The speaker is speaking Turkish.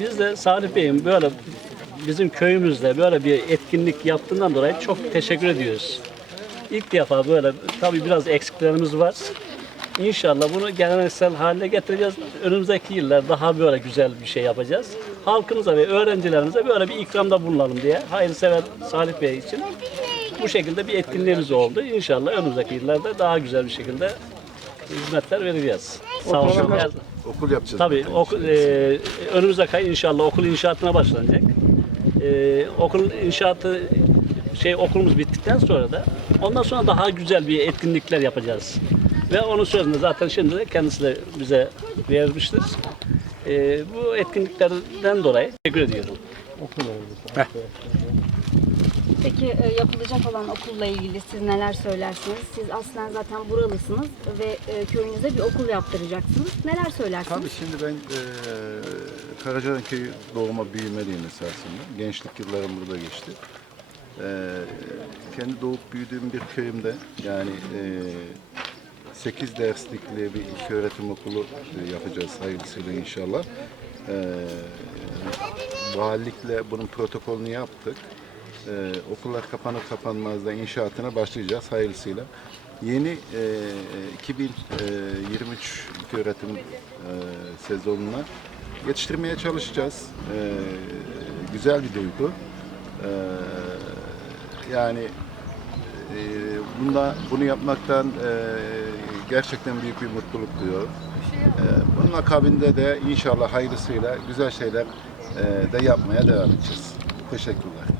Biz de Salih Bey'in böyle bizim köyümüzde böyle bir etkinlik yaptığından dolayı çok teşekkür ediyoruz. İlk defa böyle tabii biraz eksiklerimiz var. İnşallah bunu geleneksel haline getireceğiz. Önümüzdeki yıllar daha böyle güzel bir şey yapacağız. Halkımıza ve öğrencilerimize böyle bir ikramda bulunalım diye hayırsever Salih Bey için bu şekilde bir etkinliğimiz oldu. İnşallah önümüzdeki yıllarda daha güzel bir şekilde hizmetler vereceğiz. Sağ olsun. Okul yapacağız. Tabii okul, e, önümüzdeki ay inşallah okul inşaatına başlanacak. E, okul inşaatı şey okulumuz bittikten sonra da ondan sonra daha güzel bir etkinlikler yapacağız. Ve onun sözünü zaten şimdi de kendisi de bize vermiştir. E, bu etkinliklerden dolayı teşekkür ediyorum. Peki e, yapılacak olan okulla ilgili siz neler söylersiniz? Siz aslen zaten buralısınız ve e, köyünüze bir okul yaptıracaksınız. Neler söylersiniz? Tabii şimdi ben e, Karacadan köyü doğuma büyümeliyim esasında. Gençlik yıllarım burada geçti. E, kendi doğup büyüdüğüm bir köyümde yani e, 8 derslikli bir ilk öğretim okulu e, yapacağız hayırlısıyla inşallah. E, valilikle bunun protokolünü yaptık. Ee, okullar kapanır kapanmaz da inşaatına başlayacağız hayırlısıyla. Yeni e, 2023 öğretim e, sezonuna yetiştirmeye çalışacağız. E, güzel bir duygu. E, yani e, bunda bunu yapmaktan e, gerçekten büyük bir mutluluk duyuyorum. E, bunun akabinde de inşallah hayırlısıyla güzel şeyler e, de yapmaya devam edeceğiz. Teşekkürler.